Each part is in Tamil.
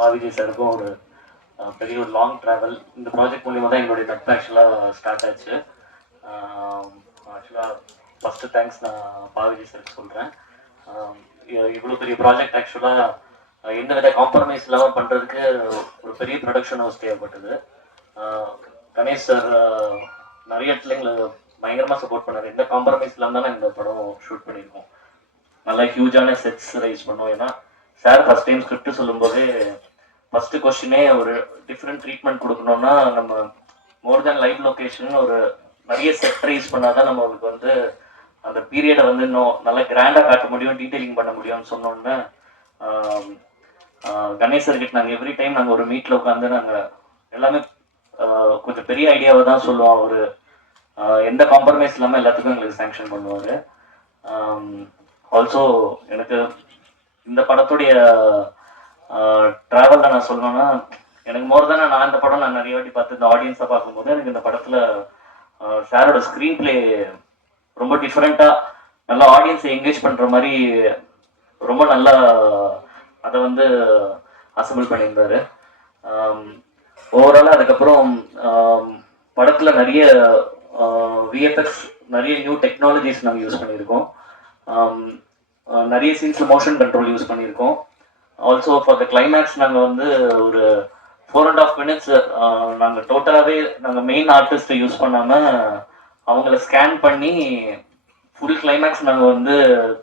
பாவிஜி சாருக்கும் ஒரு பெரிய ஒரு லாங் ட்ராவல் இந்த ப்ராஜெக்ட் மூலியமாக தான் எங்களுடைய நட்பு ஆக்சுவலாக ஸ்டார்ட் ஆச்சு. ஆக்சுவலாக ஃபஸ்ட்டு தேங்க்ஸ் நான் பாவிஜி சாருக்கு சொல்கிறேன் இவ்வளோ பெரிய ப்ராஜெக்ட் ஆக்சுவலாக எந்த வித காம்ப்ரமைஸ் இல்லாமல் பண்ணுறதுக்கு ஒரு பெரிய ப்ரொடக்ஷன் ஹவுஸ் தேவைப்பட்டது. கணேஷ் சார் நிறைய இடத்துல எங்களை பயங்கரமாக சப்போர்ட் பண்ணார். எந்த காம்ப்ரமைஸ் இல்லாமல் தான் இந்த படம் ஷூட் பண்ணியிருக்கோம். நல்லா ஹியூஜான செட்ஸ் ரைஸ் பண்ணோம். ஏன்னா சார் ஃபர்ஸ்ட் டைம் ஸ்கிரிப்ட் சொல்லும்போதே ஃபர்ஸ்ட் கொஸ்டினே ஒரு டிஃப்ரெண்ட் ட்ரீட்மெண்ட் கொடுக்கணும்னா நம்ம மோர் தேன் லைவ் லொக்கேஷன் ஒரு நிறைய செட் ரைஸ் பண்ணாதான் நம்மளுக்கு வந்து அந்த பீரியடை வந்து இன்னும் நல்லா கிராண்டாக காட்ட முடியும் டீட்டெயிலிங் பண்ண முடியும்னு சொன்னோன்னே கணேசர்கிட்ட கிட்ட நாங்கள் எவ்ரி டைம் நாங்கள் ஒரு மீட்டில் உட்காந்து நாங்கள் எல்லாமே கொஞ்சம் பெரிய ஐடியாவை தான் சொல்லுவோம். அவர் எந்த காம்ப்ரமைஸ் இல்லாமல் எல்லாத்துக்கும் எங்களுக்கு சேங்ஷன் பண்ணுவார். ஆல்சோ எனக்கு இந்த படத்துடைய ட்ராவலில் நான் சொல்லணும்னா எனக்கு மோர் தானே நான் இந்த படம் நான் நிறைய வாட்டி பார்த்து இந்த ஆடியன்ஸை பார்க்கும்போது எனக்கு இந்த படத்தில் சாரோட ஸ்க்ரீன் ப்ளே ரொம்ப டிஃப்ரெண்ட்டாக நல்லா ஆடியன்ஸை என்கேஜ் பண்ணுற மாதிரி ரொம்ப நல்லா அதை வந்து அசம்பிள் பண்ணியிருந்தாரு. ஓவராலாக அதுக்கப்புறம் படத்தில் நிறைய விஎஃப்எக்ஸ் நிறைய நியூ டெக்னாலஜிஸ் நாங்கள் யூஸ் பண்ணியிருக்கோம். நிறைய சீன்ஸில் மோஷன் கண்ட்ரோல் யூஸ் பண்ணியிருக்கோம். ஆல்சோ ஃபார் த கிளைமேக்ஸ் நாங்கள் வந்து ஒரு ஃபோர் அண்ட் ஆஃப் மினிட்ஸ் நாங்கள் டோட்டலாகவே நாங்கள் மெயின் ஆர்டிஸ்ட்டை யூஸ் பண்ணாமல் அவங்கள ஸ்கேன் பண்ணி ஃபுல் கிளைமேக்ஸ் நாங்கள் வந்து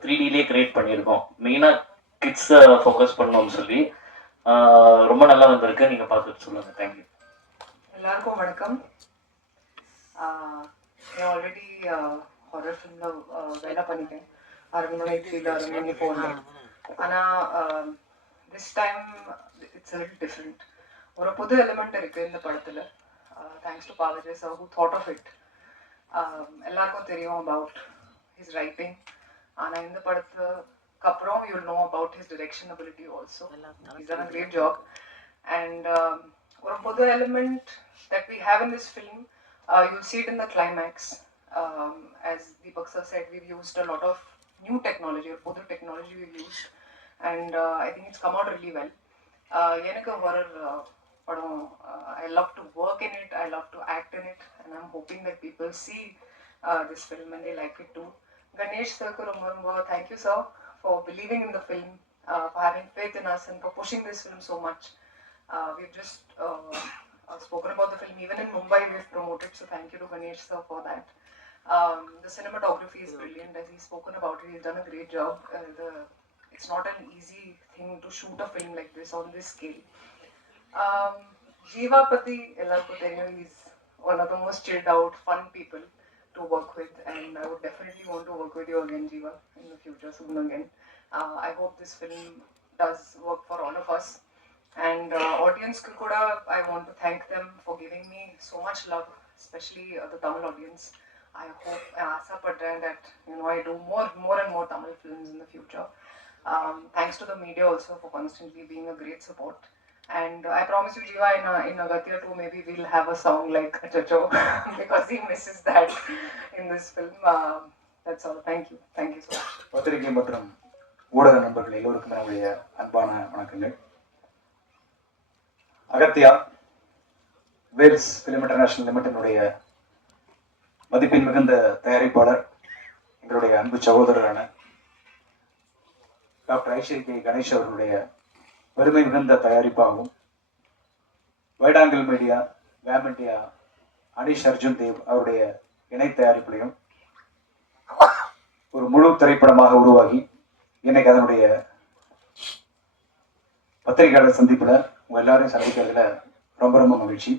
த்ரீ டிலே கிரியேட் பண்ணியிருக்கோம். மெயினாக கிட்ஸை ஃபோக்கஸ் பண்ணோம்னு சொல்லி. ரொம்ப நல்லா வந்திருக்கு. நீங்கள் பார்த்துட்டு சொல்லுங்கள் தேங்க்யூ எல்லாருக்கும் வணக்கம். நான் ஆல்ரெடி ஹாரர் ஃபிலிமில் வேலை பண்ணிட்டேன். அரண்மனை த்ரீல அரண்மனை ஃபோர்ல ஆனால் this time it's lit different ஒரு புது எலிமெண்ட் இருக்கு இந்த படத்தில் thanks to பாவஜே sir who thought of it எல்லாருக்கும் தெரியும் அபவுட் ஹிஸ் ரைட்டிங் ஆனால் இந்த படத்துக்கு அப்புறம் you know about his direction ability also is done a great job and um, ஒரு புது element that we have in this film uh, you'll see it in the climax um, as Deepak sir said we've used a lot of new technology or புது technology we've used and uh, I think it's come out really well uh, எனக்கு horror uh, படம் uh, I love to work in it I love to act in it and I'm hoping that people see uh, this film and they like it too Ganesh sir க்கு ரொம்ப ரொம்ப thank you sir for believing in the film uh, for having faith in us and for pushing this film so much uh, we've just uh, uh, spoken about the film even in Mumbai we've promoted so thank you to Ganesh sir for that um, the cinematography is brilliant as he's spoken about it he's done a great job uh, the, it's not an easy thing to shoot a film like this on this scale. Um, Jiva Pati, I love he's one of the most chilled out, fun people to work with, and I would definitely want to work with you again, Jeeva, in the future, soon again. Uh, I hope this film does work for all of us. And uh, audience Kukuda, I want to thank them for giving me so much love, especially uh, the Tamil audience. I hope I asa that you know I do more, more and more Tamil films in the future. Um, thanks to the media also for constantly being a great support and uh, I promise you Jiva in, uh, in Agatya too maybe we'll have a song like Chacho because he misses that in this film uh, that's all thank you thank you so much பத்திரிகை மற்றும் ஊடக நண்பர்கள் எல்லோருக்கும் என்னுடைய அன்பான வணக்கங்கள் அகத்தியா வேல்ஸ் ஃபிலிம் இன்டர்நேஷனல் லிமிடெனுடைய மதிப்பின் மிகுந்த தயாரிப்பாளர் எங்களுடைய அன்பு சகோதரரான டாக்டர் ஐஸ்வரி கே கணேஷ் அவர்களுடைய பெருமை மிகுந்த தயாரிப்பாகும். வைடாங்கல் மீடியா வேம் இண்டியா அனிஷ் அர்ஜுன் தேவ் அவருடைய இணை தயாரிப்புலையும் ஒரு முழு திரைப்படமாக உருவாகி இன்னைக்கு அதனுடைய பத்திரிகையாளர் சந்திப்புல உங்கள் எல்லாரையும் சந்திக்கிறதுல ரொம்ப ரொம்ப மகிழ்ச்சி.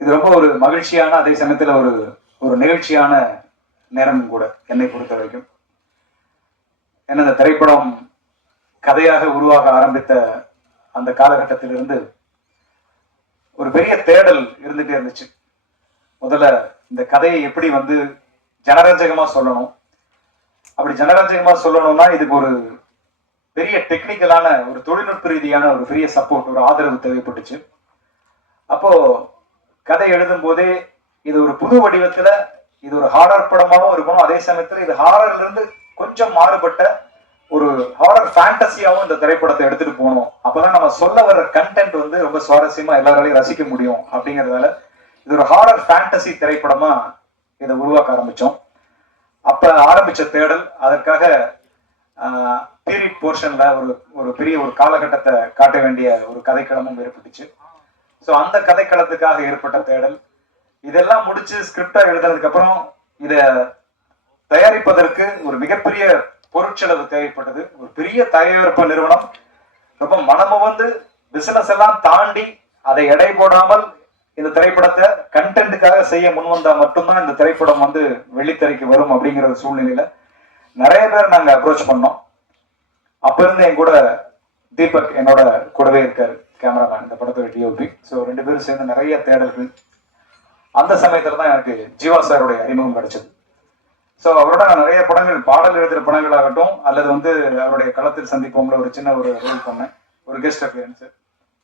இது ரொம்ப ஒரு மகிழ்ச்சியான அதே சமயத்துல ஒரு ஒரு நிகழ்ச்சியான நேரமும் கூட என்னை பொறுத்த வரைக்கும் ஏன்னா அந்த திரைப்படம் கதையாக உருவாக ஆரம்பித்த அந்த காலகட்டத்திலிருந்து ஒரு பெரிய தேடல் இருந்துகிட்டே இருந்துச்சு. முதல்ல இந்த கதையை எப்படி வந்து ஜனரஞ்சகமா சொல்லணும்? அப்படி ஜனரஞ்சகமா சொல்லணும்னா இதுக்கு ஒரு பெரிய டெக்னிக்கலான ஒரு தொழில்நுட்ப ரீதியான ஒரு பெரிய சப்போர்ட் ஒரு ஆதரவு தேவைப்பட்டுச்சு. அப்போ கதை எழுதும் போதே இது ஒரு புது வடிவத்துல இது ஒரு ஹாரர் படமாகவும் இருக்கணும். அதே சமயத்துல இது ஹாரர்ல இருந்து கொஞ்சம் மாறுபட்ட ஒரு ஹாரர் ஃபேண்டசியாவும் இந்த திரைப்படத்தை எடுத்துட்டு போகணும். அப்பதான் நம்ம சொல்ல வர்ற கண்டென்ட் வந்து ரொம்ப சுவாரஸ்யமா எல்லாராலையும் ரசிக்க முடியும் அப்படிங்கறதால இது ஒரு ஹாரர் ஃபேண்டசி திரைப்படமா இதை உருவாக்க ஆரம்பிச்சோம். அப்ப ஆரம்பிச்ச தேடல் அதற்காக பீரியட் போர்ஷன்ல ஒரு ஒரு பெரிய ஒரு காலகட்டத்தை காட்ட வேண்டிய ஒரு கதைக்களமும் ஏற்பட்டுச்சு. ஸோ அந்த கதைக்களத்துக்காக ஏற்பட்ட தேடல். இதெல்லாம் முடிச்சு ஸ்கிரிப்டா எழுதுனதுக்கு அப்புறம் இதை தயாரிப்பதற்கு ஒரு மிகப்பெரிய பொருட்செலவு தேவைப்பட்டது. ஒரு பெரிய தயாரிப்பு நிறுவனம். ரொம்ப மனமு வந்து பிசினஸ் எல்லாம் தாண்டி அதை எடை போடாமல் இந்த திரைப்படத்தை கண்டென்ட்டுக்காக செய்ய முன் வந்தா மட்டும்தான் இந்த திரைப்படம் வந்து வெள்ளித்திரைக்கு வரும் அப்படிங்கிற சூழ்நிலையில நிறைய பேர் நாங்க அப்ரோச் பண்ணோம். அப்ப இருந்து என் கூட தீபக் என்னோட கூடவே இருக்காரு கேமராமேன் இந்த படத்தோட டிஓபி ஸோ ரெண்டு பேரும் சேர்ந்து நிறைய தேடல்கள். அந்த சமயத்துல தான் எனக்கு ஜீவா சாருடைய அறிமுகம் கிடைச்சது. ஸோ அவரோட நான் நிறைய படங்கள் பாடல் எழுதுகிற படங்கள் ஆகட்டும் அல்லது வந்து அவருடைய களத்தில் சந்திப்போம்ல ஒரு சின்ன ஒரு ரோல் பண்ணேன். ஒரு கெஸ்ட் அப்பியரன்ஸ்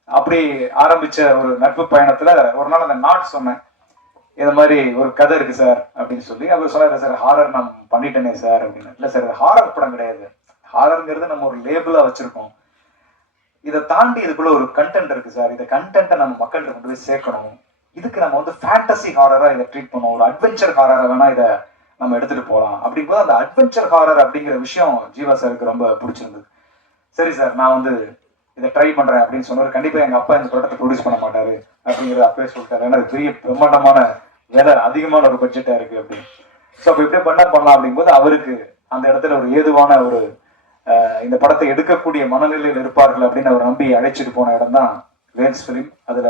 அப்படி ஆரம்பிச்ச ஒரு நட்பு பயணத்துல ஒரு நாள் அந்த நாட் சொன்னேன். இது மாதிரி ஒரு கதை இருக்கு சார் அப்படின்னு சொல்லி. அவர் சொன்னாரு சார் ஹாரர் நான் பண்ணிட்டேனே சார் அப்படின்னு. இல்ல சார் இது ஹாரர் படம் கிடையாது. ஹாரருங்கிறது நம்ம ஒரு லேபிளா வச்சிருக்கோம். இதை தாண்டி இதுக்குள்ள ஒரு கண்டென்ட் இருக்கு சார். இந்த கண்டென்ட்டை நம்ம மக்கள்கிட்ட கொண்டு போய் சேர்க்கணும். இதுக்கு நம்ம வந்து ஃபேண்டசி ஹாரரா இதை ட்ரீட் பண்ணுவோம். ஒரு அட்வென்ச்சர் ஹாரரா வேணா இதை நம்ம எடுத்துட்டு போகலாம் அப்படிங்கும்போது அந்த அட்வென்ச்சர் ஹாரர் அப்படிங்கிற விஷயம் ஜீவா சாருக்கு ரொம்ப பிடிச்சிருந்தது. சரி சார் நான் வந்து இதை ட்ரை பண்றேன் அப்படின்னு சொன்னார் கண்டிப்பா எங்க அப்பா இந்த படத்தை ப்ரொடியூஸ் பண்ண மாட்டாரு அப்படிங்கிறத அப்பவே சொல்லிட்டாரு. ஏன்னா பெரிய பிரம்மாண்டமான வேலை அதிகமான ஒரு பட்ஜெட்டா இருக்கு அப்படின்னு. ஸோ அப்போ இப்படி பண்ண பண்ணலாம் அப்படிங்கும்போது அவருக்கு அந்த இடத்துல ஒரு ஏதுவான ஒரு இந்த படத்தை எடுக்கக்கூடிய மனநிலையில் இருப்பார்கள் அப்படின்னு அவர் நம்பி அழைச்சிட்டு போன இடம் தான் வேல்ஸ் ஃபிலிம் அதுல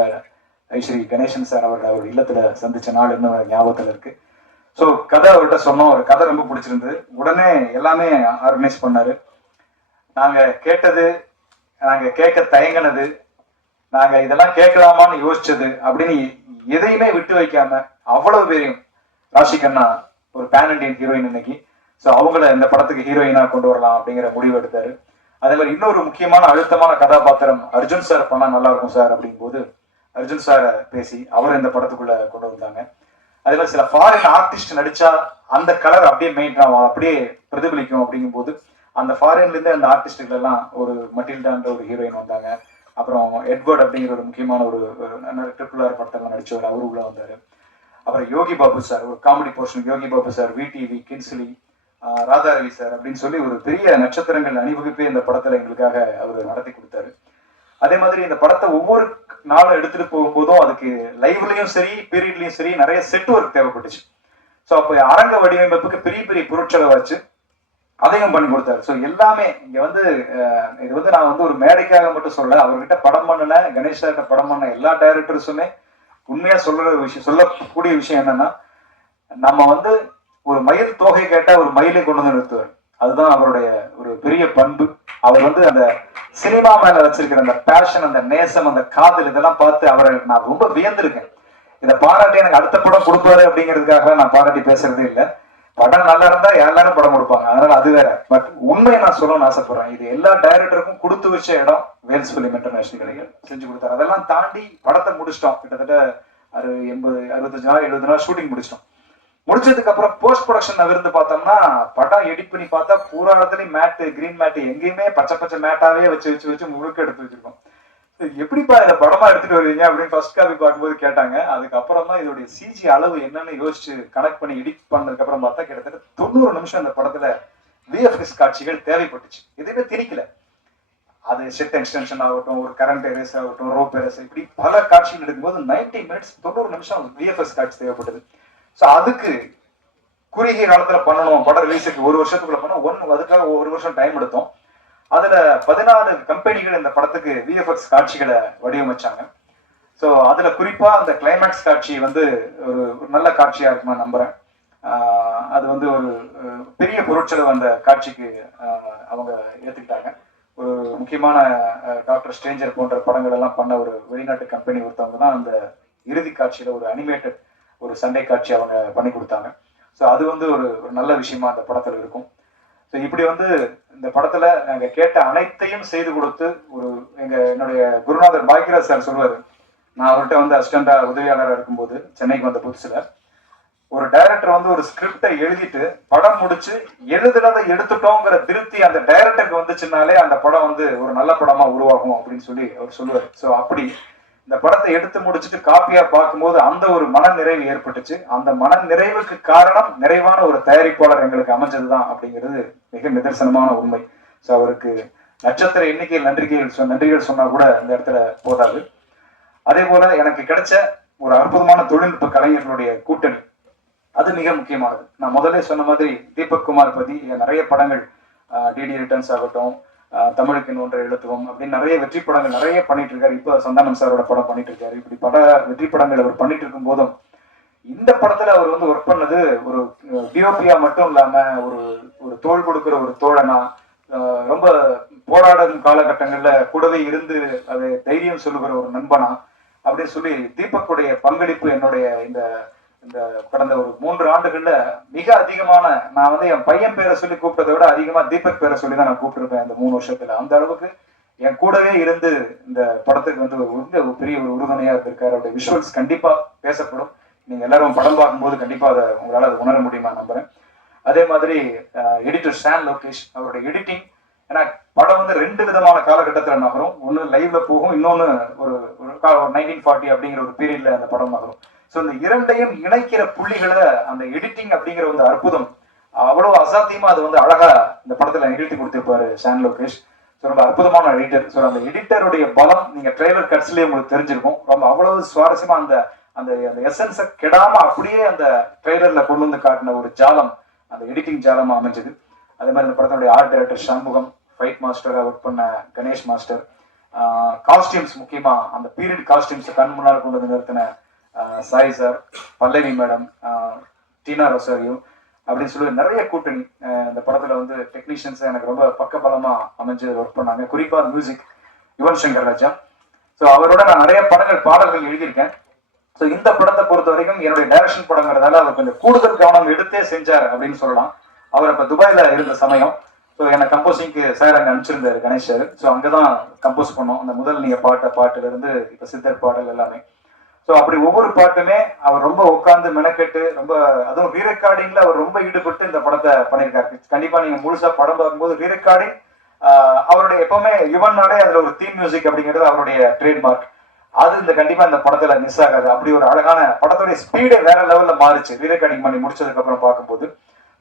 ஐஸ்ரீ கணேசன் சார் அவர் அவர் இல்லத்துல சந்திச்ச நாள் இன்னும் ஞாபகத்துல இருக்கு. ஸோ கதை அவர்கிட்ட சொன்னோம். ஒரு கதை ரொம்ப பிடிச்சிருந்தது. உடனே எல்லாமே ஆர்கனைஸ் பண்ணாரு. நாங்க கேட்டது நாங்க கேட்க தயங்கினது நாங்க இதெல்லாம் கேட்கலாமான்னு யோசிச்சது அப்படின்னு எதையுமே விட்டு வைக்காம அவ்வளவு பேரையும் ராஷிகண்ணா ஒரு பேன் இண்டியன் ஹீரோயின் இன்னைக்கு. ஸோ அவங்கள இந்த படத்துக்கு ஹீரோயினாக கொண்டு வரலாம் அப்படிங்கிற முடிவு எடுத்தாரு. அதே மாதிரி இன்னொரு முக்கியமான அழுத்தமான கதாபாத்திரம் அர்ஜுன் சார் பண்ணால் நல்லா இருக்கும் சார் அப்படிங்கும்போது அர்ஜுன் சாரை பேசி அவரை இந்த படத்துக்குள்ள கொண்டு வந்தாங்க. அதே மாதிரி சில ஃபாரின் ஆர்டிஸ்ட் நடிச்சா அந்த கலர் அப்படியே மெயின் அப்படியே பிரதிபலிக்கும் அப்படிங்கும்போது அந்த ஃபாரின்ல இருந்து அந்த ஆர்டிஸ்டுகள் எல்லாம் ஒரு மட்டில்டான்ற ஒரு ஹீரோயின் வந்தாங்க. அப்புறம் எட்வர்ட் அப்படிங்கிற ஒரு முக்கியமான ஒரு ட்ரிபிள் ஆர் படத்தில் நடிச்சவர் அவரு உள்ள வந்தாரு. அப்புறம் யோகி பாபு சார் ஒரு comedy portion Yogi Babu sir VTV Kingsley Radharavi sir அப்படின்னு சொல்லி ஒரு பெரிய நட்சத்திரங்கள் அணிவகுப்பே இந்த படத்துல எங்களுக்காக அவர் நடத்தி கொடுத்தாரு. அதே மாதிரி இந்த படத்தை ஒவ்வொரு நாளும் எடுத்துட்டு போகும்போதும் அதுக்கு லைவ்லயும் சரி பீரியட்லயும் சரி நிறைய செட் ஒர்க் தேவைப்பட்டுச்சு. ஸோ அப்போ அரங்க வடிவமைப்புக்கு பெரிய பெரிய பொருட்செலவாச்சு அதையும் பண்ணி கொடுத்தாரு. ஸோ எல்லாமே இங்க வந்து இது வந்து நான் வந்து ஒரு மேடைக்காக மட்டும் சொல்ல அவர்கிட்ட படம் பண்ணல கணேஷ் சார்கிட்ட படம் பண்ண எல்லா டைரக்டர்ஸுமே உண்மையா சொல்ற விஷயம் சொல்லக்கூடிய விஷயம் என்னன்னா நம்ம வந்து ஒரு மயில் தொகை கேட்டா ஒரு மயிலை கொண்டு வந்து நிறுத்துவார். அதுதான் அவருடைய ஒரு பெரிய பண்பு. அவர் வந்து அந்த சினிமா மேல வச்சிருக்கிற அந்த பேஷன் அந்த நேசம் அந்த காதல் இதெல்லாம் பார்த்து அவரை நான் ரொம்ப வியந்திருக்கேன். இதை பாராட்டி எனக்கு அடுத்த படம் கொடுப்பாரு அப்படிங்கிறதுக்காக நான் பாராட்டி பேசுறதே இல்லை. படம் நல்லா இருந்தா எல்லாரும் படம் கொடுப்பாங்க. அதனால அது வேற. பட் உண்மையை நான் சொல்லணும்னு ஆசைப்படுறேன். இது எல்லா டைரக்டருக்கும் கொடுத்து வச்ச இடம் வேல்ஸ் பிலிம் இன்டர்நேஷனல் கடைகள். செஞ்சு கொடுத்தாரு. அதெல்லாம் தாண்டி படத்தை முடிச்சிட்டோம். கிட்டத்தட்ட அறு எண்பது அறுபத்தஞ்சு நாள் எழுபது நாள் ஷூட்டிங் முடிச்சிட்டோம். முடிச்சதுக்கு அப்புறம் போஸ்ட் ப்ரொடக்ஷன் இருந்து பார்த்தோம்னா படம் எடிட் பண்ணி பார்த்தா பூரா இடத்துலயும் மேட்டு கிரீன் மேட்டு எங்கேயுமே பச்சை பச்சை மேட்டாவே வச்சு வச்சு வச்சு முழுக்க எடுத்து வச்சிருக்கோம். எப்படிப்பா இதை படமா எடுத்துட்டு வருவீங்க அப்படின்னு ஃபர்ஸ்ட் காப்பி பார்க்கும்போது கேட்டாங்க. அதுக்கப்புறம் தான் இதோடைய சிஜி அளவு என்னன்னு யோசிச்சு கனெக்ட் பண்ணி எடிட் பண்ணதுக்கு அப்புறம் பார்த்தா கிட்டத்தட்ட தொண்ணூறு நிமிஷம் இந்த படத்துல விஎஃப்எஸ் காட்சிகள் தேவைப்பட்டுச்சு. எதுவுமே திணிக்கல. அது செட் எக்ஸ்டென்ஷன் ஆகட்டும் ஒரு கரண்ட் எரேஸ் ஆகட்டும் ரோப் எரேஸ் இப்படி பல காட்சிகள் எடுக்கும்போது 90 மினிட்ஸ் தொண்ணூறு நிமிஷம் விஎஃப்எஸ் காட்சி தேவைப்பட்டது. ஸோ அதுக்கு குறுகிய காலத்துல பண்ணணும் படம் ரிலீஸுக்கு ஒரு வருஷத்துக்குள்ள பண்ண ஒன்று அதுக்காக ஒரு வருஷம் டைம் எடுத்தோம். அதுல பதினாறு கம்பெனிகள் இந்த படத்துக்கு விஎஃப்எக்ஸ் காட்சிகளை வடிவமைச்சாங்க. ஸோ அதுல குறிப்பா அந்த கிளைமேக்ஸ் காட்சி வந்து ஒரு நல்ல காட்சியா இருக்குமா நம்புறேன். அது வந்து ஒரு பெரிய பொருட்செலவு அந்த காட்சிக்கு அவங்க ஏத்துக்கிட்டாங்க ஒரு முக்கியமான டாக்டர் ஸ்ட்ரேஞ்சர் போன்ற படங்கள் எல்லாம் பண்ண ஒரு வெளிநாட்டு கம்பெனி ஒருத்தவங்க தான் அந்த இறுதி காட்சியில ஒரு அனிமேட்டட் ஒரு சண்டை காட்சி அவங்க பண்ணி கொடுத்தாங்க. ஸோ அது வந்து ஒரு ஒரு நல்ல விஷயமா அந்த படத்துல இருக்கும். ஸோ இப்படி வந்து இந்த படத்துல நாங்க கேட்ட அனைத்தையும் செய்து கொடுத்து ஒரு எங்க என்னுடைய குருநாதர் பாக்யராஜ் சார் சொல்லுவாரு நான் அவர்கிட்ட வந்து அசிஸ்டண்டாக உதவியாளராக இருக்கும்போது சென்னைக்கு வந்த புதுசில் ஒரு டைரக்டர் வந்து ஒரு ஸ்கிரிப்டை எழுதிட்டு படம் முடிச்சு எழுதுனதை எடுத்துட்டோங்கிற திருப்தி அந்த டைரக்டருக்கு வந்துச்சுனாலே அந்த படம் வந்து ஒரு நல்ல படமா உருவாகும் அப்படின்னு சொல்லி அவர் சொல்லுவார் ஸோ அப்படி இந்த படத்தை எடுத்து முடிச்சுட்டு காப்பியா பார்க்கும்போது அந்த ஒரு மன நிறைவு ஏற்பட்டுச்சு. அந்த மன நிறைவுக்கு காரணம் நிறைவான ஒரு தயாரிப்பாளர் எங்களுக்கு அமைஞ்சதுதான் அப்படிங்கிறது மிக நிதர்சனமான உண்மை. ஸோ அவருக்கு நட்சத்திர எண்ணிக்கையில் நன்றிகள் சொ- நன்றிகள் சொன்னா கூட இந்த இடத்துல போதாது. அதே போல எனக்கு கிடைச்ச ஒரு அற்புதமான தொழில்நுட்ப கலைஞர்களுடைய கூட்டணி அது மிக முக்கியமானது. நான் முதல்ல சொன்ன மாதிரி தீபக் குமார் பதி நிறைய படங்கள் டிடி ரிட்டர்ன்ஸ் ஆகட்டும் தமிழுக்கு ஒன்றை எழுத்துவோம் அப்படின்னு நிறைய வெற்றி படங்கள் நிறைய பண்ணிட்டு இருக்காரு இப்போ சந்தானம் சாரோட படம் பண்ணிட்டு இருக்காரு இப்படி பட வெற்றி படங்கள் அவர் பண்ணிட்டு இருக்கும் போதும் இந்த படத்துல அவர் வந்து ஒர்க் பண்ணது ஒரு டிஓபியா மட்டும் இல்லாம ஒரு ஒரு தோள் கொடுக்கிற ஒரு தோழனா ரொம்ப போராடும் காலகட்டங்கள்ல கூடவே இருந்து அது தைரியம் சொல்லுகிற ஒரு நண்பனா அப்படின்னு சொல்லி தீபக்குடைய பங்களிப்பு என்னுடைய இந்த இந்த கடந்த ஒரு மூன்று ஆண்டுகள்ல மிக அதிகமான நான் வந்து என் பையன் பேரை சொல்லி கூப்பிட்டதை விட அதிகமா தீபக் பேரை சொல்லி தான் நான் கூப்பிட்டுருப்பேன் இந்த மூணு வருஷத்துல. அந்த அளவுக்கு என் கூடவே இருந்து இந்த படத்துக்கு வந்து ஒரு பெரிய ஒரு உறுதுணையா இருந்திருக்காரு. அவருடைய விஷுவல்ஸ் கண்டிப்பா பேசப்படும். நீங்க எல்லாரும் படம் பார்க்கும்போது கண்டிப்பா அதை உங்களால அதை உணர முடியுமா நம்புறேன். அதே மாதிரி எடிட்டர் ஷான் லோகேஷ் அவருடைய எடிட்டிங் ஏன்னா படம் வந்து ரெண்டு விதமான காலகட்டத்தில் நகரும். ஒன்று லைவ்ல போகும் இன்னொன்று ஒரு ஒரு நைன்டீன் ஃபார்ட்டி அப்படிங்கிற ஒரு பீரியட்ல அந்த படம் நகரும். ஸோ இந்த இரண்டையும் இணைக்கிற புள்ளிகளை அந்த எடிட்டிங் அப்படிங்கிற வந்து அற்புதம். அவ்வளவு அசாத்தியமா அது வந்து அழகா இந்த படத்துல நிகழ்த்தி கொடுத்திருப்பாரு ஷான் லோகேஷ். ஸோ ரொம்ப அற்புதமான எடிட்டர் ஸோ அந்த எடிட்டருடைய பலம் நீங்க ட்ரெய்லர் கட்ஸ்லயே உங்களுக்கு தெரிஞ்சிருக்கும். ரொம்ப அவ்வளவு சுவாரஸ்யமா அந்த அந்த அந்த எசன்ஸை கெடாம அப்படியே அந்த ட்ரெய்லர்ல கொண்டு வந்து காட்டின ஒரு ஜாலம் அந்த எடிட்டிங் ஜாலமா அமைஞ்சது. அதே மாதிரி இந்த படத்தினுடைய ஆர்ட் டைரக்டர் சண்முகம் ஃபைட் மாஸ்டராக ஒர்க் பண்ண கணேஷ் மாஸ்டர் காஸ்டியூம்ஸ் முக்கியமா அந்த பீரியட் காஸ்டியூம்ஸ் கண் முன்னால் கொண்டு வந்து நிறுத்தின சாய் சார் பல்லவி மேடம் டீனா ரொசாரியோ அப்படின்னு சொல்லி நிறைய கூட்டணி இந்த படத்துல வந்து டெக்னீஷியன்ஸ் எனக்கு ரொம்ப பக்கபலமா அமைஞ்சு ஒர்க் பண்ணாங்க. குறிப்பா மியூசிக் யுவன் சங்கர் ராஜா. ஸோ அவரோட நான் நிறைய படங்கள் பாடல்கள் எழுதியிருக்கேன். ஸோ இந்த படத்தை பொறுத்த வரைக்கும் என்னுடைய டைரக்ஷன் படங்கிறதால அவர் கொஞ்சம் கூடுதல் கவனம் எடுத்தே செஞ்சார் அப்படின்னு சொல்லலாம். அவர் அப்போ துபாயில இருந்த சமயம். ஸோ என்னை கம்போசிங்க்கு சார் அங்கே அனுப்பிச்சிருந்தாரு கணேஷ் சார். ஸோ அங்கதான் கம்போஸ் பண்ணோம். அந்த முதல் நீங்கள் பாட்ட பாட்டுல இருந்து சித்தர் பாடல் எல்லாமே. ஸோ அப்படி ஒவ்வொரு பாட்டுமே அவர் ரொம்ப உட்கார்ந்து மெனக்கெட்டு ரொம்ப அதுவும் ரீரெக்கார்டிங்ல அவர் ரொம்ப ஈடுபட்டு இந்த படத்தை பண்ணியிருக்காரு. கண்டிப்பா நீங்க முழுசா படம் பார்க்கும்போது ரீரெக்கார்டிங் அவருடைய எப்பவுமே யுவன்னாலே அதுல ஒரு தீம் மியூசிக் அப்படிங்கிறது அவருடைய ட்ரேட்மார்க் அது இந்த கண்டிப்பா இந்த படத்துல மிஸ் ஆகாது. அப்படி ஒரு அழகான படத்துடைய ஸ்பீடே வேற லெவல்ல மாறிச்சு. ரீரெக்கார்டிங் பண்ணி முடிச்சதுக்கு அப்புறம் பார்க்கும்போது.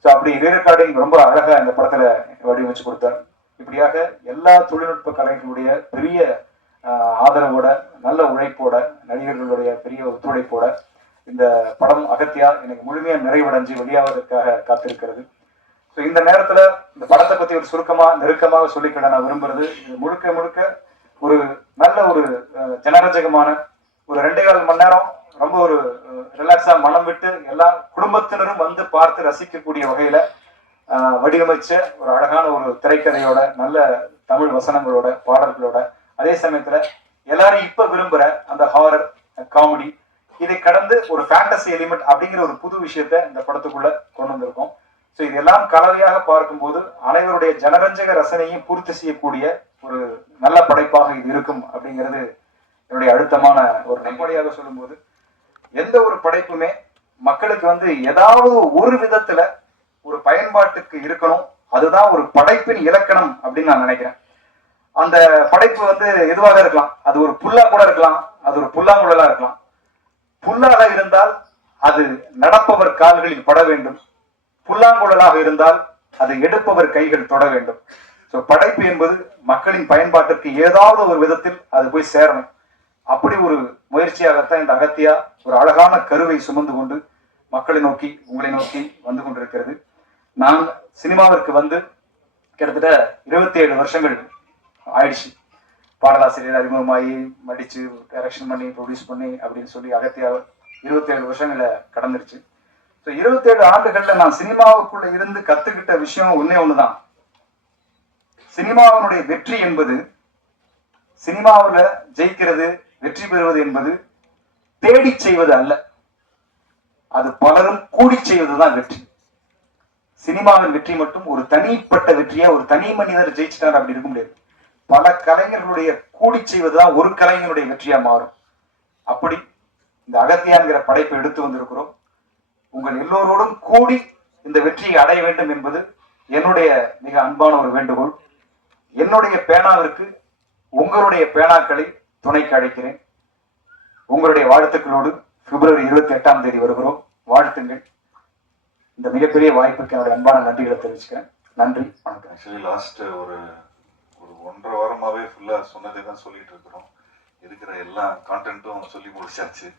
ஸோ அப்படி ரீரெக்கார்டிங் ரொம்ப அழகா இந்த படத்துல வடிவமைச்சு கொடுத்தார். இப்படியாக எல்லா தொழில்நுட்ப கலைகளுடைய பெரிய ஆதரவோட நல்ல உழைப்போட நடிகர்களுடைய பெரிய ஒத்துழைப்போட இந்த படம் அகத்தியா எனக்கு முழுமையா நிறைவடைஞ்சு வெளியாவதற்காக காத்திருக்கிறது. ஸோ இந்த நேரத்தில் இந்த படத்தை பற்றி ஒரு சுருக்கமாக நெருக்கமாக சொல்லிக்கிட நான் விரும்புறது இது முழுக்க முழுக்க ஒரு நல்ல ஒரு ஜனரஞ்சகமான ஒரு ரெண்டே கால் மணி நேரம் ரொம்ப ஒரு ரிலாக்ஸாக மனம் விட்டு எல்லா குடும்பத்தினரும் வந்து பார்த்து ரசிக்கக்கூடிய வகையில் வடிவமைச்ச ஒரு அழகான ஒரு திரைக்கதையோட நல்ல தமிழ் வசனங்களோட பாடல்களோட அதே சமயத்துல எல்லாரும் இப்ப விரும்புற அந்த ஹாரர் காமெடி இதை கடந்து ஒரு ஃபேண்டசி எலிமெண்ட் அப்படிங்கிற ஒரு புது விஷயத்த இந்த படத்துக்குள்ள கொண்டு வந்திருக்கோம். ஸோ இதெல்லாம் கலவையாக பார்க்கும்போது அனைவருடைய ஜனரஞ்சக ரசனையும் பூர்த்தி செய்யக்கூடிய ஒரு நல்ல படைப்பாக இது இருக்கும் அப்படிங்கிறது என்னுடைய அழுத்தமான ஒரு நம்படியாக சொல்லும்போது எந்த ஒரு படைப்புமே மக்களுக்கு வந்து ஏதாவது ஒரு விதத்துல ஒரு பயன்பாட்டுக்கு இருக்கணும். அதுதான் ஒரு படைப்பின் இலக்கணம் அப்படின்னு நான் நினைக்கிறேன். அந்த படைப்பு வந்து எதுவாக இருக்கலாம்? அது ஒரு புல்லா கூட இருக்கலாம். அது ஒரு புல்லாங்குழலா இருக்கலாம். புல்லாக இருந்தால் அது நடப்பவர் கால்களில் பட வேண்டும். புல்லாங்குழலாக இருந்தால் அதை எடுப்பவர் கைகள் தொட வேண்டும். ஸோ படைப்பு என்பது மக்களின் பயன்பாட்டிற்கு ஏதாவது ஒரு விதத்தில் அது போய் சேரணும். அப்படி ஒரு முயற்சியாகத்தான் இந்த அகத்தியா ஒரு அழகான கருவை சுமந்து கொண்டு மக்களை நோக்கி உங்களை நோக்கி வந்து கொண்டிருக்கிறது. நான் சினிமாவிற்கு வந்து கிட்டத்தட்ட இருபத்தி ஏழு வருஷங்கள் ஆயிடுச்சு. பாடலாசிரியர் அறிமுகமாகி மடிச்சு டைரக்ஷன் பண்ணி ப்ரொடியூஸ் பண்ணி அப்படின்னு சொல்லி அகத்தியா இருபத்தேழு வருஷங்களை கடந்துருச்சு. ஸோ இருபத்தேழு ஆண்டுகள்ல நான் சினிமாவுக்குள்ள இருந்து கத்துக்கிட்ட விஷயம் ஒண்ணே ஒண்ணுதான். சினிமாவினுடைய வெற்றி என்பது சினிமாவுல ஜெயிக்கிறது வெற்றி பெறுவது என்பது தேடி செய்வது அல்ல. அது பலரும் கூடி செய்வதுதான் வெற்றி. சினிமாவின் வெற்றி மட்டும் ஒரு தனிப்பட்ட வெற்றியா ஒரு தனி மனிதர் ஜெயிச்சிட்டார் அப்படி இருக்க முடியாது. பல கலைஞர்களுடைய கூடி செய்வதுதான் ஒரு கலைஞனுடைய வெற்றியா மாறும். அப்படி இந்த அகத்தியாங்கிற படைப்பை எடுத்து வந்திருக்கிறோம். உங்கள் எல்லோரோடும் கூடி இந்த வெற்றியை அடைய வேண்டும் என்பது என்னுடைய மிக அன்பான ஒரு வேண்டுகோள். என்னுடைய பேனாவிற்கு உங்களுடைய பேனாக்களை துணைக்கு அழைக்கிறேன். உங்களுடைய வாழ்த்துக்களோடு பிப்ரவரி இருபத்தி எட்டாம் தேதி வருகிறோம். வாழ்த்துங்கள். இந்த மிகப்பெரிய வாய்ப்புக்கு என்னுடைய அன்பான நன்றிகளை தெரிவிச்சுக்கிறேன். நன்றி. வணக்கம். ஆக்சுவலி லாஸ்ட் ஒரு ஒரு ஒன்றரை வாரமாகவே ஃபுல்லாக சொன்னதே தான் சொல்லிட்டு இருக்கிறோம். இருக்கிற எல்லா கான்டென்ட்டும் சொல்லி முடிச்சாச்சு.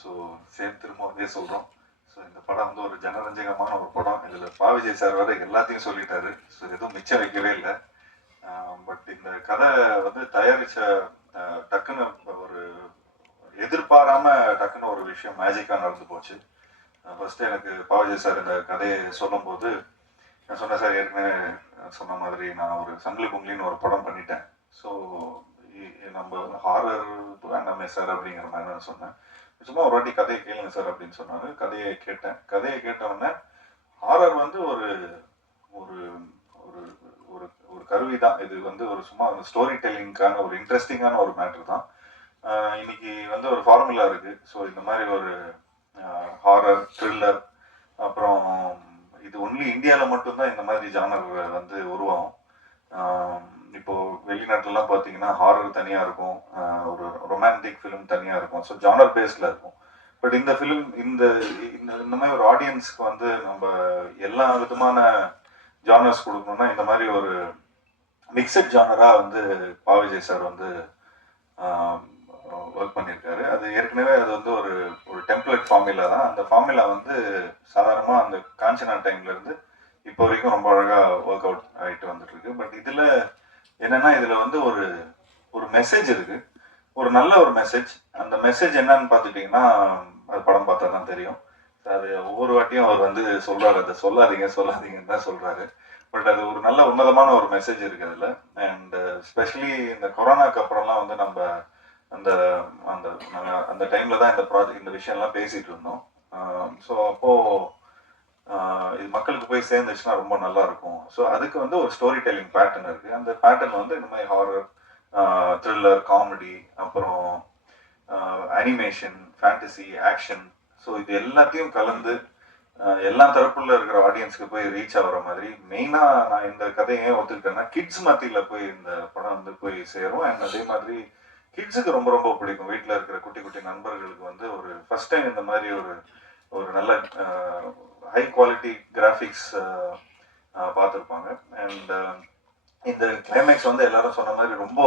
ஸோ சேம் திரும்ப அதே சொல்கிறோம் ஸோ இந்த படம் வந்து ஒரு ஜனரஞ்சகமான ஒரு படம். இதில் பாவிஜய் சார் வர எல்லாத்தையும் சொல்லிட்டாரு. ஸோ எதுவும் மிச்சம் வைக்கவே இல்லை. பட் இந்த கதை வந்து தயாரிச்ச டக்குன்னு ஒரு எதிர்பாராம டக்குன்னு ஒரு விஷயம் மேஜிக்காக நடந்து போச்சு. ஃபர்ஸ்ட் எனக்கு பாவிஜய் சார் இந்த கதையை சொல்லும்போது நான் சொன்னேன் சார் ஏற்கனவே சொன்ன மாதிரி நான் ஒரு சங்கிலி பொங்கலின்னு ஒரு படம் பண்ணிட்டேன். ஸோ நம்ம ஹாரர் வேண்டாமே சார் அப்படிங்கிற மாதிரி நான் சொன்னேன். சும்மா ஒரு வாட்டி கதையை கேளுங்க சார் அப்படின்னு சொன்னாங்க கதையை கேட்டேன். கதையை கேட்ட உடனே ஹாரர் வந்து ஒரு ஒரு ஒரு ஒரு ஒரு கருவி தான். இது வந்து ஒரு சும்மா ஸ்டோரி டெல்லிங்கான ஒரு இன்ட்ரெஸ்டிங்கான ஒரு மேட்ரு தான். இன்னைக்கு வந்து ஒரு ஃபார்முலா இருக்கு. ஸோ இந்த மாதிரி ஒரு ஹாரர் த்ரில்லர் அப்புறம் இது ஒன்லி இந்தியாவில் மட்டும்தான் இந்த மாதிரி ஜானர் வந்து உருவாகும். இப்போ வெளிநாட்டுலலாம் பார்த்தீங்கன்னா ஹாரர் தனியாக இருக்கும். ஒரு ரொமான்டிக் ஃபிலிம் தனியாக இருக்கும். ஸோ ஜானர் பேஸில் இருக்கும். பட் இந்த ஃபிலிம் இந்த இந்த இந்த மாதிரி ஒரு ஆடியன்ஸ்க்கு வந்து நம்ம எல்லா விதமான ஜானர்ஸ் கொடுக்கணும்னா இந்த மாதிரி ஒரு மிக்சட் ஜானராக வந்து பாவிஜய் சார் வந்து ஒர்க் பண்ணியிருக்காரு. அது ஏற்கனவே அது வந்து ஒரு ஒரு டெம்ப்ளேட் ஃபார்முலா தான். அந்த ஃபார்முலா வந்து சாதாரணமாக அந்த காஞ்சனா டைம்லேருந்து இப்போ வரைக்கும் ரொம்ப அழகாக ஒர்க் அவுட் ஆகிட்டு வந்துட்டு இருக்கு பட் இதில் என்னன்னா இதில் வந்து ஒரு ஒரு மெசேஜ் இருக்கு. ஒரு நல்ல ஒரு மெசேஜ் அந்த மெசேஜ் என்னன்னு பார்த்துட்டிங்கன்னா அது படம் பார்த்தா தான் தெரியும். அது ஒவ்வொரு வாட்டியும் அவர் வந்து சொல்றாரு. அதை சொல்லாதீங்க சொல்லாதீங்கன்னு தான் சொல்றாரு. பட் அது ஒரு நல்ல உன்னதமான ஒரு மெசேஜ் இருக்கு அதுல. அண்ட் ஸ்பெஷலி இந்த கொரோனாக்கு அப்புறம்லாம் வந்து நம்ம அந்த அந்த நாங்கள் அந்த டைம்ல தான் இந்த ப்ராஜெக்ட் இந்த விஷயம்லாம் பேசிட்டு இருந்தோம். ஸோ அப்போ இது மக்களுக்கு போய் சேர்ந்துச்சுன்னா ரொம்ப நல்லா இருக்கும் ஸோ அதுக்கு வந்து ஒரு ஸ்டோரி டெல்லிங் பேட்டர்ன் இருக்கு. அந்த பேட்டர்ன் வந்து இந்த மாதிரி ஹாரர் த்ரில்லர் காமெடி அப்புறம் அனிமேஷன் ஃபேண்டசி ஆக்ஷன் ஸோ இது எல்லாத்தையும் கலந்து எல்லா தரப்புல இருக்கிற ஆடியன்ஸ்க்கு போய் ரீச் ஆகுற மாதிரி. மெயினாக நான் இந்த கதையை ஏன் ஒத்துக்கிட்டேன்னா கிட்ஸ் மத்தியில் போய் இந்த படம் வந்து போய் சேரும். அண்ட் அதே மாதிரி கிட்ஸுக்கு ரொம்ப ரொம்ப பிடிக்கும். வீட்டில் இருக்கிற குட்டி குட்டி நண்பர்களுக்கு வந்து ஒரு ஃபர்ஸ்ட் டைம் இந்த மாதிரி ஒரு ஒரு நல்ல ஹை குவாலிட்டி கிராஃபிக்ஸ் பார்த்துருப்பாங்க. அண்ட் இந்த கிளைமேக்ஸ் வந்து எல்லாரும் சொன்ன மாதிரி ரொம்ப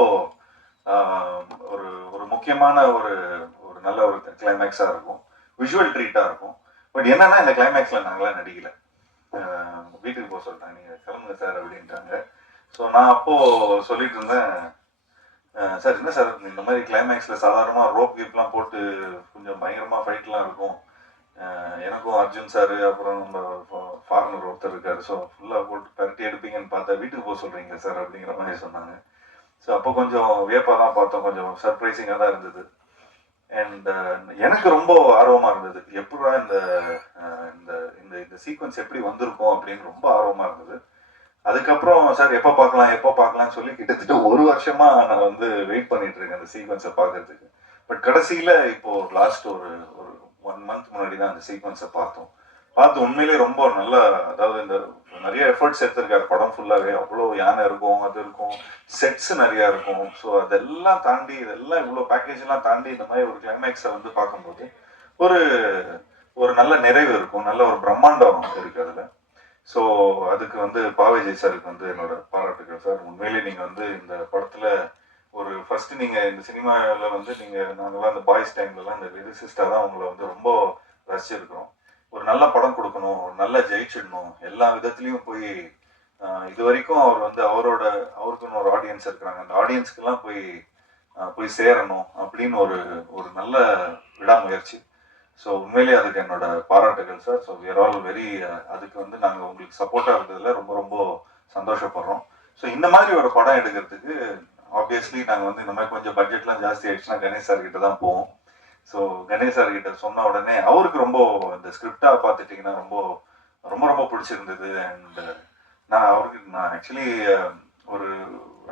ஒரு ஒரு முக்கியமான ஒரு ஒரு நல்ல ஒரு கிளைமேக்ஸாக இருக்கும். விஷுவல் ட்ரீட்டாக இருக்கும். பட் என்னன்னா இந்த கிளைமேக்ஸில் நாங்களாம் நடிக்கல. வீட்டுக்கு போக சொல்லிட்டாங்க. நீங்கள் கிளம்புங்க சார் அப்படின்ட்டாங்க. ஸோ நான் அப்போது சொல்லிட்டு இருந்தேன் சார் என்ன சார் இந்த மாதிரி கிளைமேக்ஸில் சாதாரணமாக ரோப் கீப்லாம் போட்டு கொஞ்சம் பயங்கரமாக ஃபைட்லாம் இருக்கும். எனக்கும் அர்ஜுன் சார் அப்புறம் நம்ம ஃபாரினர் ஒருத்தர் இருக்கார். ஸோ ஃபுல்லாக போட்டு பரட்டி எடுப்பீங்கன்னு பார்த்தா வீட்டுக்கு போக சொல்கிறீங்க சார் அப்படிங்கிற மாதிரி சொன்னாங்க. ஸோ அப்போ கொஞ்சம் வியப்பாக தான் பார்த்தோம். கொஞ்சம் சர்ப்ரைசிங்காக தான் இருந்தது. அண்ட் எனக்கு ரொம்ப ஆர்வமாக இருந்தது. எப்படா இந்த இந்த இந்த இந்த சீக்வன்ஸ் எப்படி வந்திருக்கும் அப்படின்னு ரொம்ப ஆர்வமாக இருந்தது. அதுக்கப்புறம் சார் எப்போ பார்க்கலாம் எப்போ பார்க்கலாம்னு சொல்லி கிட்டத்தட்ட ஒரு வருஷமா நான் வந்து வெயிட் பண்ணிட்டு இருக்கேன் அந்த சீக்வன்ஸை பார்க்கறதுக்கு. பட் கடைசியில் இப்போ லாஸ்ட் ஒரு ஒரு ஒன் மந்த் முன்னாடி தான் அந்த சீக்வன்ஸை பார்த்தோம். பார்த்து உண்மையிலேயே ரொம்ப நல்ல அதாவது இந்த நிறைய எஃபர்ட்ஸ் எடுத்திருக்காரு. படம் ஃபுல்லாகவே அவ்வளோ யானை இருக்கும் அது இருக்கும் செட்ஸ் நிறையா இருக்கும். ஸோ அதெல்லாம் தாண்டி இதெல்லாம் இவ்வளோ பேக்கேஜ்லாம் தாண்டி இந்த மாதிரி ஒரு கிளைமேக்ஸை வந்து பார்க்கும்போது ஒரு ஒரு நல்ல நிறைவு இருக்கும். நல்ல ஒரு பிரம்மாண்டம் இருக்கு அதில். ஸோ அதுக்கு வந்து பாவேஜி சாருக்கு வந்து என்னோட பாராட்டுகள் சார். உண்மையிலேயே நீங்கள் வந்து இந்த படத்தில் ஒரு ஃபர்ஸ்ட் நீங்கள் இந்த சினிமாவில் வந்து நீங்கள் நாங்கள்லாம் அந்த பாய்ஸ் டைம்லலாம் இந்த லிரிசிஸ்டாக தான் உங்களை வந்து ரொம்ப ரசிச்சிருக்கிறோம். ஒரு நல்ல படம் கொடுக்கணும் ஒரு நல்ல ஜெயிச்சிடணும் எல்லா விதத்துலையும் போய் இது வரைக்கும் அவர் வந்து அவரோட அவருக்குன்னு ஒரு ஆடியன்ஸ் இருக்கிறாங்க. அந்த ஆடியன்ஸ்க்கெல்லாம் போய் போய் சேரணும் அப்படின்னு ஒரு ஒரு நல்ல விடாமுயற்சி. ஸோ உண்மையிலேயே அதுக்கு என்னோட பாராட்டுகள் sir so we are all very அதுக்கு வந்து நாங்கள் உங்களுக்கு சப்போர்ட்டாக இருந்ததில் ரொம்ப ரொம்ப சந்தோஷப்படுறோம். ஸோ இந்த மாதிரி ஒரு படம் எடுக்கிறதுக்கு ஆப்வியஸ்லி நாங்கள் வந்து இந்த மாதிரி கொஞ்சம் பட்ஜெட்லாம் ஜாஸ்தி ஆயிடுச்சுன்னா கணேஷ் சார் கிட்ட தான் போவோம். ஸோ கணேஷ் சார் கிட்ட சொன்ன உடனே அவருக்கு ரொம்ப இந்த ஸ்கிரிப்டாக பார்த்துட்டிங்கன்னா ரொம்ப ரொம்ப ரொம்ப பிடிச்சிருந்தது. அண்ட் uh, நான் அவருக்கு நான் ஆக்சுவலி uh, ஒரு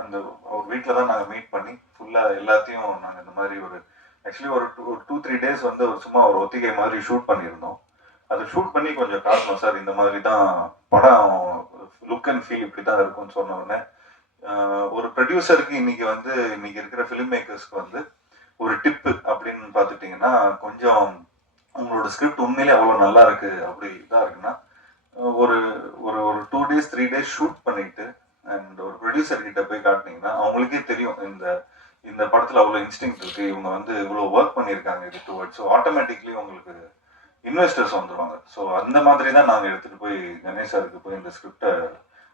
அந்த அவர் வீட்டில் தான் நாங்கள் மீட் பண்ணி ஃபுல்லாக எல்லாத்தையும் நாங்கள் இந்த மாதிரி ஒரு ஆக்சுவலி ஒரு டூ ஒரு டூ த்ரீ டேஸ் வந்து ஒரு சும்மா ஒரு ஒத்திகை மாதிரி ஷூட் பண்ணியிருந்தோம். அதை ஷூட் பண்ணி கொஞ்சம் காட்டணும் சார் இந்த மாதிரி தான் படம் லுக் அண்ட் ஃபீல் இப்படி தான் இருக்கும்னு சொன்ன உடனே ஒரு ப்ரொடியூசருக்கு இன்னைக்கு வந்து இன்னைக்கு இருக்கிற ஃபிலிம் மேக்கர்ஸ்க்கு வந்து ஒரு டிப்பு அப்படின்னு பார்த்துட்டிங்கன்னா கொஞ்சம் உங்களோட ஸ்கிரிப்ட் உண்மையிலே அவ்வளோ நல்லா இருக்கு அப்படி இதாக இருக்குன்னா ஒரு ஒரு ஒரு two days three days shoot பண்ணிட்டு அண்ட் ஒரு ப்ரொடியூசர் கிட்ட போய் காட்டினீங்கன்னா அவங்களுக்கே தெரியும் இந்த இந்த படத்துல அவ்வளோ இன்ஸ்டிங் இருக்கு. இவங்க வந்து இவ்வளோ ஒர்க் பண்ணியிருக்காங்க இது டுவர்ட் ஸோ ஆட்டோமேட்டிக்லி உங்களுக்கு இன்வெஸ்டர்ஸ் வந்துடுவாங்க ஸோ அந்த மாதிரி தான் நாங்கள் எடுத்துட்டு போய் கணேஷ் சாருக்கு போய் இந்த ஸ்கிரிப்டை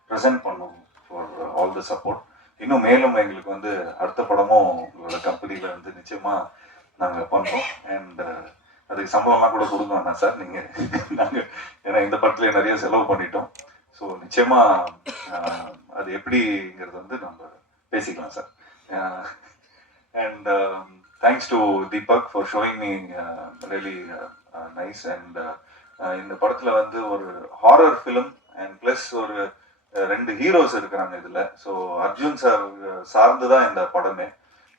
ப்ரெசென்ட் பண்ணோம் ஃபார் ஆல் த சப்போர்ட் இன்னும் மேலும் எங்களுக்கு வந்து அடுத்த படமும் உங்களோட கம்பெனியில் வந்து நிச்சயமா நாங்கள் பண்ணுறோம் அண்ட் uh, அதுக்கு சம்பளம்லாம் கூட கொடுக்க வேண்டாம் சார். நீங்கள் நாங்கள் ஏன்னா இந்த படத்துல நிறைய செலவு பண்ணிட்டோம். ஸோ நிச்சயமா அது எப்படிங்கிறது வந்து நம்ம பேசிக்கலாம் sir. And thanks to Deepak for uh, me really nice and இந்த படத்துல வந்து ஒரு ஹாரர் ஃபிலிம் அண்ட் ப்ளஸ் ஒரு uh, ரெண்டு ஹீரோஸ் இருக்கிறாங்க இதுல. ஸோ அர்ஜுன் சார் uh, சார்ந்து தான் இந்த படமே.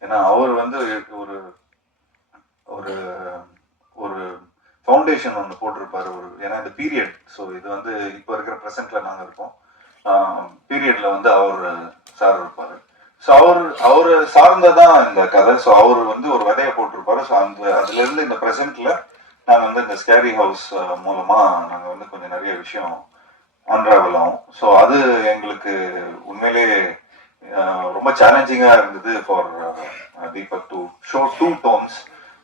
ஏன்னா அவர் வந்து ஒரு ஒரு ஒரு ஃபவுண்டேஷன் ஒன்று போட்டிருப்பாரு. ஒரு ஏன்னா இந்த பீரியட் ஸோ இது வந்து இப்போ இருக்கிற ப்ரெசென்ட்ல நாங்கள் இருக்கோம். பீரியட்ல வந்து அவர் uh, சார் இருப்பாரு. ஸோ அவர் அவர் சார்ந்ததான் இந்த கதை. ஸோ அவர் வந்து ஒரு விதையை போட்டிருப்பாரு. ஸோ அந்த அதுல இருந்து இந்த ப்ரெசென்ட்ல நாங்கள் வந்து இந்த ஸ்கேரி ஹவுஸ் மூலமா நாங்கள் வந்து கொஞ்சம் நிறைய விஷயம் அன்ராவல் ஆகும். ஸோ அது எங்களுக்கு உண்மையிலேயே ரொம்ப சேலஞ்சிங்காக இருந்தது for Deepak to show two tones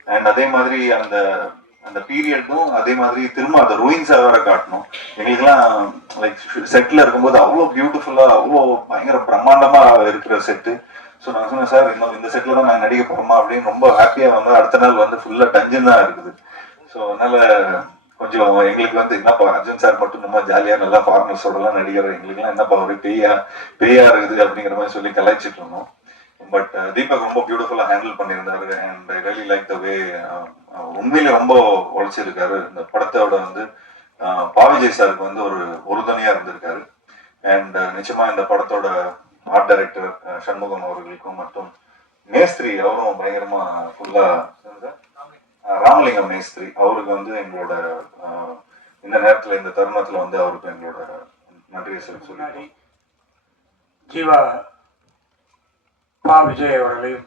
and அதே மாதிரி அந்த அந்த பீரியடும் அதே மாதிரி திரும்ப அந்த ரூயின்ஸை வேற காட்டணும். எங்களுக்குலாம் லைக் செட்டில் இருக்கும்போது அவ்வளோ பியூட்டிஃபுல்லாக அவ்வளோ பயங்கர பிரம்மாண்டமாக இருக்கிற செட்டு ஸோ நான் சொன்னேன் சார் இன்னும் இந்த செட்டில் தான் நாங்கள் நடிக்க போகிறோமா அப்படின்னு ரொம்ப ஹாப்பியாக வந்து அடுத்த நாள் வந்து ஃபுல்லாக டஞ்சன் தான் இருக்குது. ஸோ அதனால கொஞ்சம் எங்களுக்கு வந்து என்னப்பா அர்ஜுன் சார் மட்டும் நம்ம ஜாலியாக நல்லா ஃபார்மல்ஸோடலாம் நடிகர் எங்களுக்குலாம் என்னப்பா ஒரு பெய்யா பெய்யா இருக்குது அப்படிங்கிற மாதிரி சொல்லி கலாய்ச்சிட்டு இருந்தோம். பட் தீபக் uh, ரொம்ப பியூட்டிஃபுல்லாக ஹேண்டில் பண்ணியிருந்தாரு. And I really like the way உண்மையில ரொம்ப உழைச்சிருக்காரு. இந்த படத்தோட வந்து uh, பாவிஜய் சாருக்கு வந்து ஒரு உறுதுணையா இருந்திருக்காரு. அண்ட் uh, நிச்சயமா இந்த படத்தோட ஆர்ட் டைரக்டர் சண்முகம் அவர்களுக்கும் மற்றும் மேஸ்திரி அவரும் பயங்கரமா ஃபுல்லா ராமலிங்கம் மேஸ்திரி அவருக்கு வந்து எங்களோட இந்த நேரத்துல இந்த தருணத்துல வந்து அவருக்கு எங்களோட நன்றியை சொல்லி ஜீவா பா விஜய் அவர்களையும்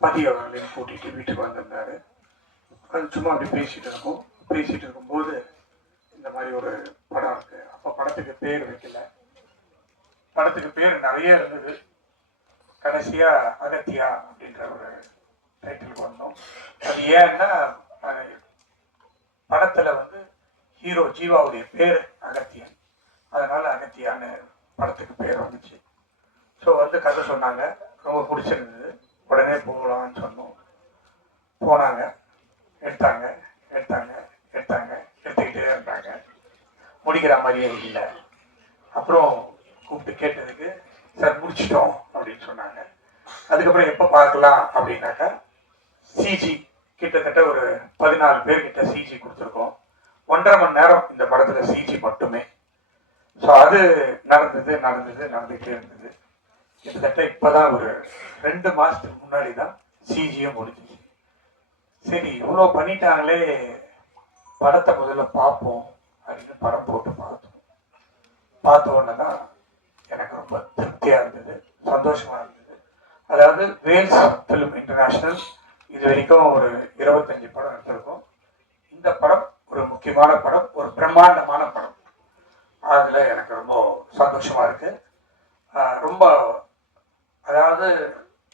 பதி அவர்களையும் கூட்டிட்டு வீட்டுக்கு வந்திருந்தாரு. அது சும்மா அப்படி பேசிட்டு இருக்கோம். பேசிட்டு இருக்கும்போது இந்த மாதிரி ஒரு படம் இருக்கு. அப்போ படத்துக்கு பேர் வைக்கல. படத்துக்கு பேர் நிறைய இருந்தது. கடைசியா அகத்தியா அப்படின்ற ஒரு டைட்டிலுக்கு வந்தோம். அது ஏன்னா படத்தில் படத்துல வந்து ஹீரோ ஜீவாவுடைய பேர் அகத்தியன் அதனால அகத்தியான்னு படத்துக்கு பேர் வந்துச்சு. ஸோ வந்து கதை சொன்னாங்க. ரொம்ப பிடிச்சிருந்தது உடனே போகலாம்னு சொன்னோம். போனாங்க. எடுத்தாங்க. எடுத்தாங்க. எடுத்தாங்க. எடுத்துக்கிட்டே இருந்தாங்க. முடிக்கிற மாதிரியே இல்லை. அப்புறம் கூப்பிட்டு கேட்டதுக்கு சார் முடிச்சிட்டோம் அப்படின்னு சொன்னாங்க. அதுக்கப்புறம் எப்போ பார்க்கலாம் அப்படின்னாக்கா சிஜி கிட்டத்தட்ட ஒரு பதினாலு பேர் கிட்ட சிஜி கொடுத்துருக்கோம். ஒன்றரை மணி நேரம் இந்த படத்தில் சிஜி மட்டுமே. ஸோ அது நடந்தது நடந்தது நடந்துகிட்டே இருந்தது. கிட்டத்தட்ட இப்போதான் ஒரு ரெண்டு மாதத்துக்கு முன்னாடி தான் சிஜியும் முடிஞ்சிச்சு சரி இவ்வளோ பண்ணிட்டாங்களே படத்தை முதல்ல பார்ப்போம் அப்படின்னு படம் போட்டு பார்த்தோம். பார்த்த உடனே தான் எனக்கு ரொம்ப திருப்தியாக இருந்தது சந்தோஷமாக இருந்தது. அதாவது வேல்ஸ் ஃபிலிம் இன்டர்நேஷ்னல் இது வரைக்கும் ஒரு இருபத்தஞ்சு படம் எடுத்திருக்கோம். இந்த படம் ஒரு முக்கியமான படம் ஒரு பிரம்மாண்டமான படம். அதில் எனக்கு ரொம்ப சந்தோஷமாக இருக்குது ரொம்ப அதாவது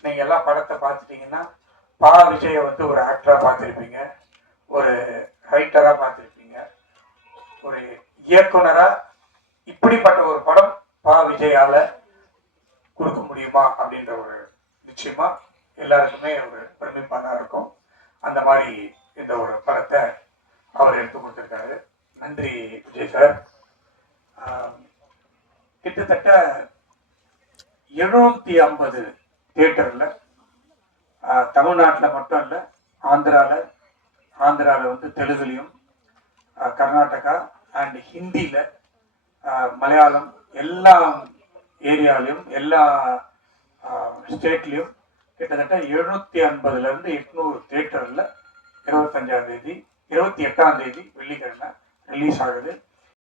நீங்கள் எல்லாம் படத்தை பார்த்துட்டீங்கன்னா பா விஜயை வந்து ஒரு ஆக்டராக பார்த்துருப்பீங்க. ஒரு ரைட்டராக பார்த்துருப்பீங்க. ஒரு இயக்குனராக இப்படிப்பட்ட ஒரு படம் பா விஜயால் கொடுக்க முடியுமா அப்படின்ற ஒரு நிச்சயமாக எல்லாருக்குமே ஒரு பிரமிப்பாக இருக்கும். அந்த மாதிரி இந்த ஒரு படத்தை அவர் எடுத்து கொடுத்துருக்காரு. நன்றி விஜய் சார். கிட்டத்தட்ட எழுநூத்தி ஐம்பது தியேட்டர்ல தமிழ்நாட்டில் மட்டும் இல்லை ஆந்திரால ஆந்திராவில் வந்து தெலுங்குலையும் கர்நாடகா அண்ட் ஹிந்தியில் மலையாளம் எல்லா ஏரியாலையும் எல்லா ஸ்டேட்லேயும் கிட்டத்தட்ட எழுநூத்தி ஐம்பதுலேருந்து எட்நூறு தேட்டரில் இருபத்தஞ்சாம் தேதி இருபத்தி எட்டாம் தேதி வெள்ளிக்கிழமை ரிலீஸ் ஆகுது.